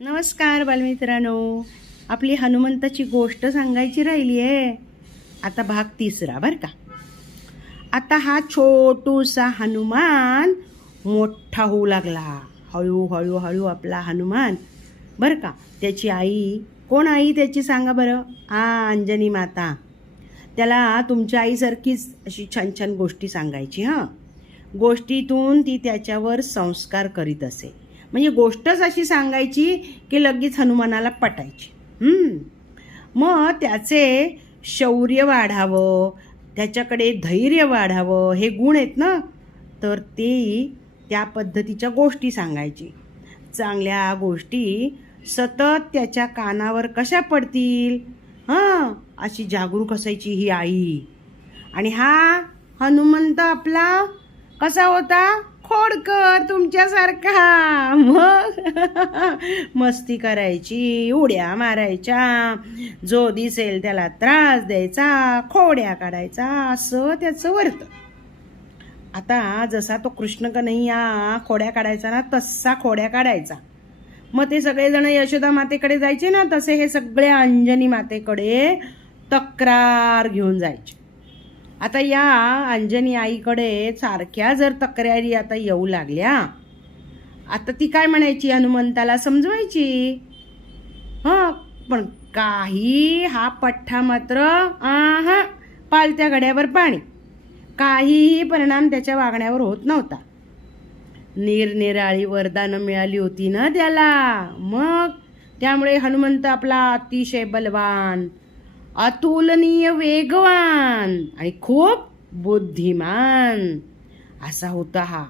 नमस्कार बालमित्रांनो. आपली हनुमंताची गोष्ट सांगायची राहिली आहे आता भाग तिसरा बर का. आता हा छोटूसा हनुमान मोठा होऊ लागला. हळू हळू आपला हनुमान. बरं का. त्याची आई कोण आई त्याची सांगा बरं? आ अंजनी माता. त्याला तुमच्या आईसारखीच अशी छान छान गोष्टी सांगायची हां. गोष्टीतून ती त्याच्यावर संस्कार करीत असे. म्हणजे गोष्टच अशी सांगायची की लगेच हनुमानाला पटायची. मग त्याचे शौर्य वाढावं त्याच्याकडे धैर्य वाढावं हे गुण आहेत ना? तर ते त्या पद्धतीच्या गोष्टी सांगायची. चांगल्या गोष्टी सतत त्याच्या कानावर कशा पडतील? हां? अशी जागरूक असायची ही आई. आणि हा हनुमंत आपला कसा होता? खोडकर तुमच्यासारखा. मग मस्ती करायची उड्या मारायच्या. जो दिसेल त्याला त्रास द्यायचा खोड्या काढायचा असं त्याचं वर्त. आता जसा तो कृष्ण कन्हैया खोड्या काढायचा ना तसा खोड्या काढायचा. मग ते सगळेजण यशोदा मातेकडे जायचे ना तसे हे सगळे अंजनी मातेकडे तक्रार घेऊन जायचे. आता या अंजनी आईकडे सारख्या जर तक्रारी आता येऊ लागल्या आता ती काय म्हणायची हनुमंताला? समजवायची? हा पण काही हा पठ्ठा मात्र आहा पालत्या गड्यावर पाणी. काहीही परिणाम त्याच्या वागण्यावर होत नव्हता. निरनिराळी वरदानं मिळाली होती ना त्याला? मग त्यामुळे हनुमंत आपला अतिशय बलवान अतुलनीय वेगवान आणि खूप बुद्धिमान असा होता हा.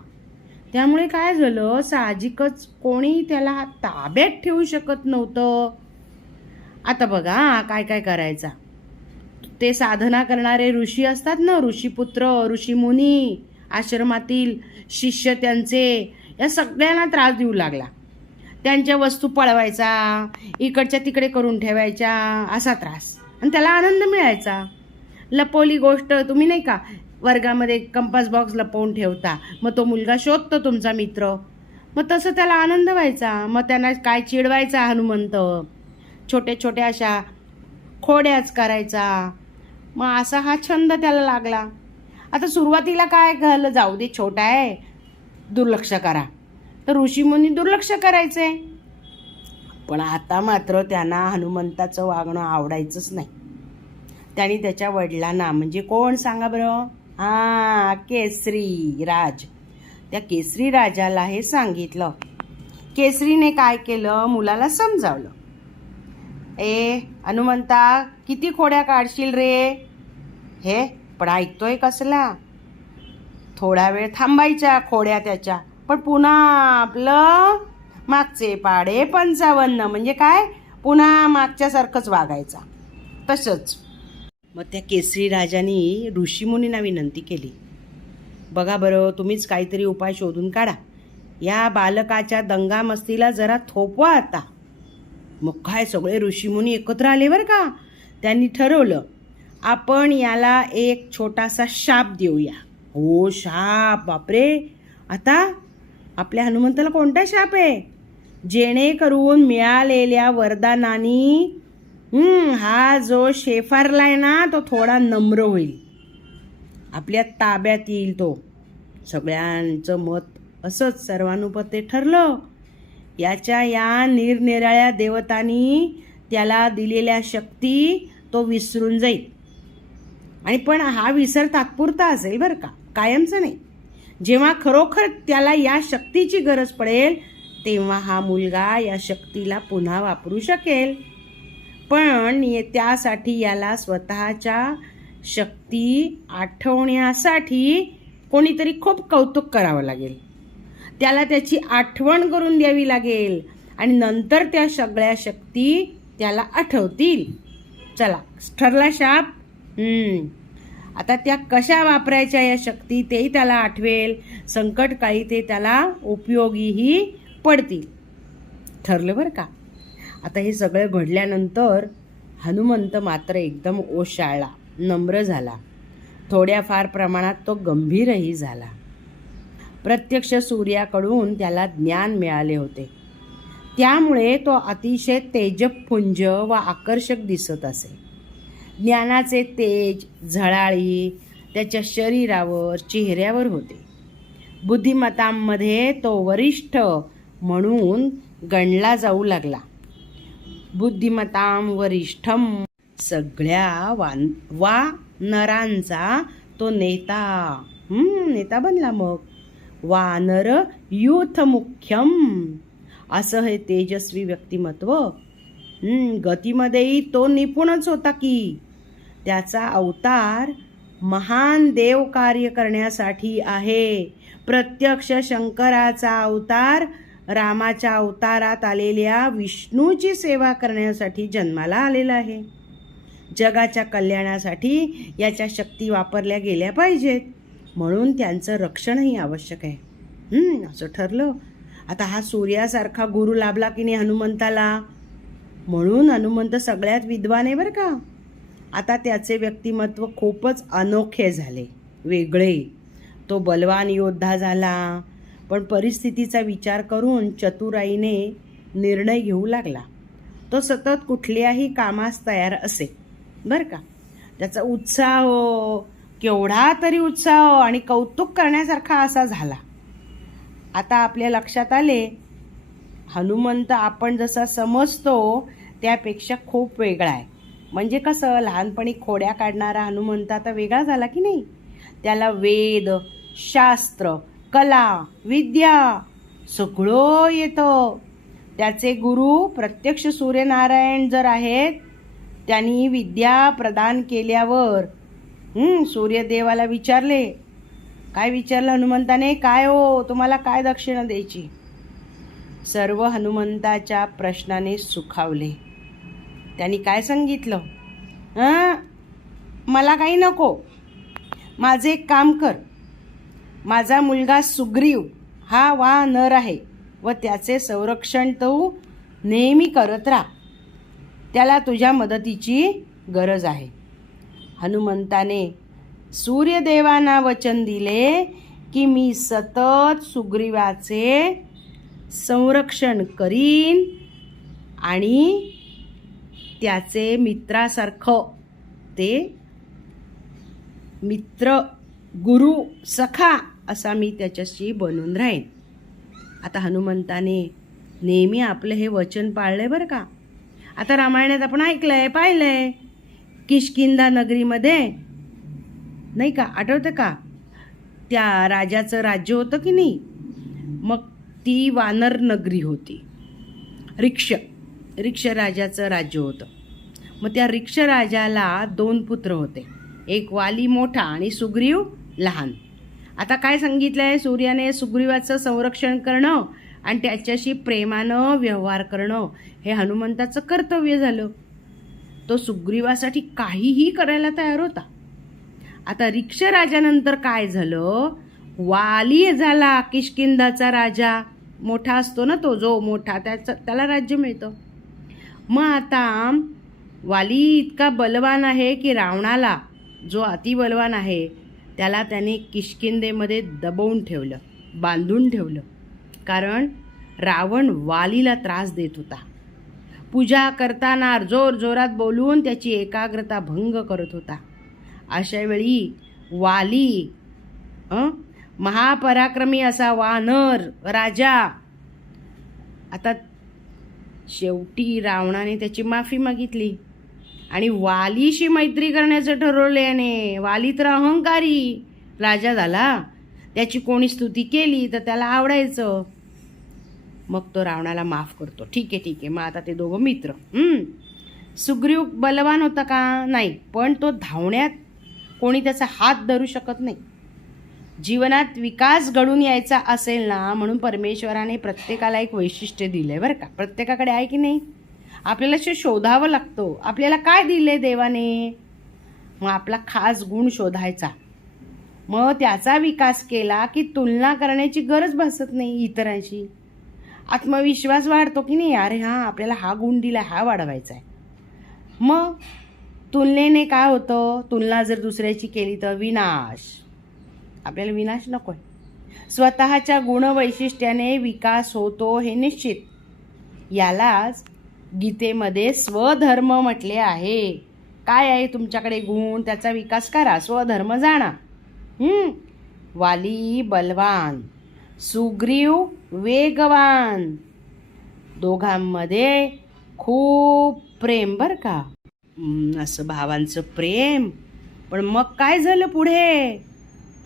त्यामुळे काय झालं? साहजिकच कोणी त्याला ताब्यात ठेवू शकत नव्हतं. आता बघा काय काय करायचा? ते साधना करणारे ऋषी असतात ना ऋषीपुत्र ऋषीमुनी आश्रमातील शिष्य त्यांचे या सगळ्यांना त्रास देऊ लागला. त्यांच्या वस्तू पळवायचा इकडच्या तिकडे करून ठेवायच्या असा त्रास. आणि त्याला आनंद मिळायचा. लपवली गोष्ट तुम्ही नाही का वर्गामध्ये कंपास बॉक्स लपवून ठेवता. मग तो मुलगा शोधतो तुमचा मित्र. मग तसं त्याला आनंद व्हायचा. मग त्यांना काय चिडवायचा हनुमंत? छोट्या छोट्या अशा खोड्याच करायचा. मग असा हा छंद त्याला लागला. आता सुरुवातीला काय घालं जाऊ दे छोटा आहे. दुर्लक्ष करा. तर ऋषीमुनी दुर्लक्ष करायचे. पण आता मात्र त्यांना हनुमंताचं वागणं आवडायचंच नाही. त्यांनी त्याच्या वडिलांना म्हणजे कोण सांगा बरं? हा केसरी राज. त्या केसरी राजाला हे सांगितलं. केसरीने काय केलं? मुलाला समजावलं. ए हनुमंता किती खोड्या काढशील रे? हे पण ऐकतोय कसला? थोडा वेळ थांबायच्या खोड्या त्याच्या पण पुन्हा आपलं मागचे पाडे पंचावन्न. म्हणजे काय? पुन्हा मागच्यासारखंच वागायचा. तसंच. मग त्या केसरी राजाने ऋषीमुनींना विनंती केली. बघा बरं तुम्हीच काहीतरी उपाय शोधून काढा. या बालकाच्या दंगामस्तीला जरा थोपवा आता. मग काय सगळे ऋषीमुनी एकत्र आले बरं का? त्यांनी ठरवलं आपण याला एक छोटासा शाप देऊया. हो शाप बापरे! आता आपल्या हनुमंताला कोणता शाप आहे? जेणेकरून मिळालेल्या वरदानानी हा जो शेफारला आहे ना तो थोडा नम्र होईल. आपल्या ताब्यात येईल तो. सगळ्यांचं मत असंच सर्वानुपते ठरलं. याच्या या निरनिराळ्या देवतांनी त्याला दिलेल्या शक्ती तो विसरून जाईल. आणि पण हा विसर तात्पुरता असेल बरं का? कायमचं नाही. जेव्हा खरोखर त्याला या शक्तीची गरज पडेल तेव्हा हा मुलगा या शक्तीला पुन्हा वापरू शकेल. पण त्यासाठी याला स्वतःच्या शक्ती आठवण्यासाठी कोणीतरी खूप कौतुक करावं लागेल. त्याला त्याची आठवण करून द्यावी लागेल आणि नंतर त्या सगळ्या शक्ती त्याला आठवतील. चला ठरला शाप? आता त्या कशा वापरायच्या या शक्ती तेही त्याला आठवेल. संकटकाळी ते त्याला उपयोगीही पडतील. ठरलं बरं का? आता हे सगळं घडल्यानंतर हनुमंत मात्र एकदम ओशाळला नम्र झाला. थोड्याफार प्रमाणात तो गंभीरही झाला. प्रत्यक्ष सूर्याकडून त्याला ज्ञान मिळाले होते. त्यामुळे तो अतिशय तेजपुंज व आकर्षक दिसत असे. ज्ञानाचे तेज झळाळी त्याच्या शरीरावर चेहऱ्यावर होते. बुद्धिमत्तांमध्ये तो वरिष्ठ म्हणून गणला जाऊ लागला. बुद्धिमताम वरिष्ठम सगळ्या वान वा नरांचा तो नेता. नेता बनला मग. वानर युथ मुख्यम असं हे तेजस्वी व्यक्तिमत्व. गतीमध्येही तो निपुणच होता की. त्याचा अवतार महान देव कार्य करण्यासाठी आहे. प्रत्यक्ष शंकराचा अवतार रामाच्या अवतारात आलेल्या विष्णूची सेवा करण्यासाठी जन्माला आलेला आहे. जगाच्या कल्याणासाठी याच्या शक्ती वापरल्या गेल्या पाहिजेत. म्हणून त्यांचं रक्षणही आवश्यक आहे. असं ठरलं. आता हा सूर्यासारखा गुरु लाभला की नाही हनुमंताला? म्हणून हनुमंत सगळ्यात विद्वान आहे बरं का. आता त्याचे व्यक्तिमत्व खूपच अनोखे झाले. वेगळे. तो बलवान योद्धा झाला. पण परिस्थितीचा विचार करून चतुराईने निर्णय घेऊ लागला. तो सतत कुठल्याही कामास तयार असे. बरं का? त्याचा उत्साह केवढा तरी उत्साह आणि कौतुक करण्यासारखा असा झाला. आता आपल्या लक्षात आले हनुमंत आपण जसा समजतो त्यापेक्षा खूप वेगळा आहे. म्हणजे कसं लहानपणी खोड्या काढणारा हनुमंत आता वेगळा झाला की नाही? त्याला वेद शास्त्र कला विद्या सगळं येतं. त्याचे गुरु प्रत्यक्ष सूर्यनारायण जर आहेत त्यांनी विद्या प्रदान केल्यावर सूर्यदेवाला विचारले. काय विचारलं हनुमंताने? काय हो तुम्हाला काय दक्षिणा द्यायची? सर्व हनुमंताच्या प्रश्नाने सुखावले. त्यांनी काय सांगितलं? मला काही नको. माझे एक काम कर. माझा मुलगा सुग्रीव हा वा नर आहे व त्याचे संरक्षण तू नेहमी करत राहा. त्याला तुझ्या मदतीची गरज आहे. हनुमंताने सूर्यदेवांना वचन दिले की मी सतत सुग्रीवाचे संरक्षण करीन आणि त्याचे मित्रासारखं ते मित्र गुरु सखा असा मी त्याच्याशी बनून राहीन. आता हनुमंताने नेहमी आपलं हे वचन पाळलंय बरं का? आता रामायणात आपण ऐकलंय पाहिलंय. किशकिंदा नगरीमध्ये नाही का आठवतं का? त्या राजाचं राज्य होतं की नाही? मग ती वानर नगरी होती. रिक्ष रिक्ष राजाचं राज्य होतं. मग त्या रिक्ष राजाला दोन पुत्र होते. एक वाली मोठा आणि सुग्रीव लहान. आता काय सांगितलं आहे सूर्याने सुग्रीवाचं संरक्षण करणं आणि त्याच्याशी प्रेमानं व्यवहार करणं हे हनुमंताचं कर्तव्य झालं. तो सुग्रीवासाठी काहीही करायला तयार होता. आता रिक्षराजानंतर काय झालं? वाली झाला किशकिंदाचा राजा. मोठा असतो ना तो जो मोठा त्याचं त्याला राज्य मिळतं. मग आता वाली इतका बलवान आहे की रावणाला जो अतिबलवान आहे त्याला त्याने किशकिंदेमध्ये दबवून ठेवलं बांधून ठेवलं. कारण रावण वालीला त्रास देत होता. पूजा करताना जोर जोरात बोलून त्याची एकाग्रता भंग करत होता. अशावेळी वाली अं, महापराक्रमी असा वानर राजा. आता शेवटी रावणाने त्याची माफी मागितली. आणि वालीशी मैत्री करण्याचं ठरवलं याने. वाली तर अहंकारी. राजा झाला. त्याची कोणी स्तुती केली तर त्याला आवडायचं. मग तो रावणाला माफ करतो. ठीक आहे ठीक आहे. मग आता ते दोघं मित्र. सुग्रीव बलवान होता का? नाही. पण तो धावण्यात कोणी त्याचा हात धरू शकत नाही. जीवनात विकास घडून यायचा असेल ना म्हणून परमेश्वराने प्रत्येकाला एक वैशिष्ट्य दिलं आहे बरं का. प्रत्येकाकडे आहे की नाही? आपल्याला ते शोधावं लागतं. आपल्याला काय दिले देवाने? मग आपला खास गुण शोधायचा. मग त्याचा विकास केला की तुलना करण्याची गरज भासत नाही इतरांशी. आत्मविश्वास वाढतो की नाही? अरे हां आपल्याला हा गुण दिला हा वाढवायचा आहे मग तुलनेने काय होतं? तुलना जर दुसऱ्याची केली तर विनाश. आपल्याला विनाश नको आहे स्वतःच्या गुणवैशिष्ट्याने विकास होतो हे निश्चित. यालाच गीतेमध्ये स्वधर्म म्हटले आहे. काय आहे तुमच्याकडे गुण? त्याचा विकास करा. स्वधर्म जाणा. वाली बलवान सुग्रीव वेगवान. दोघांमध्ये खूप प्रेम बर का? असं भावांचं प्रेम. पण मग काय झालं पुढे?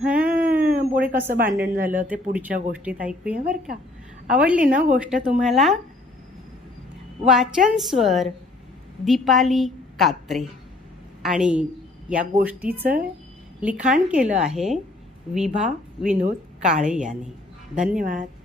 हां पुढे कसं भांडण झालं? ते पुढच्या गोष्टीत ऐकूया बरं का? आवडली ना गोष्ट तुम्हाला? वाचन स्वर दीपाली कात्रे. आणि या गोष्टीचं लिखाण केलं आहे विभा विनोद काळे याने. धन्यवाद.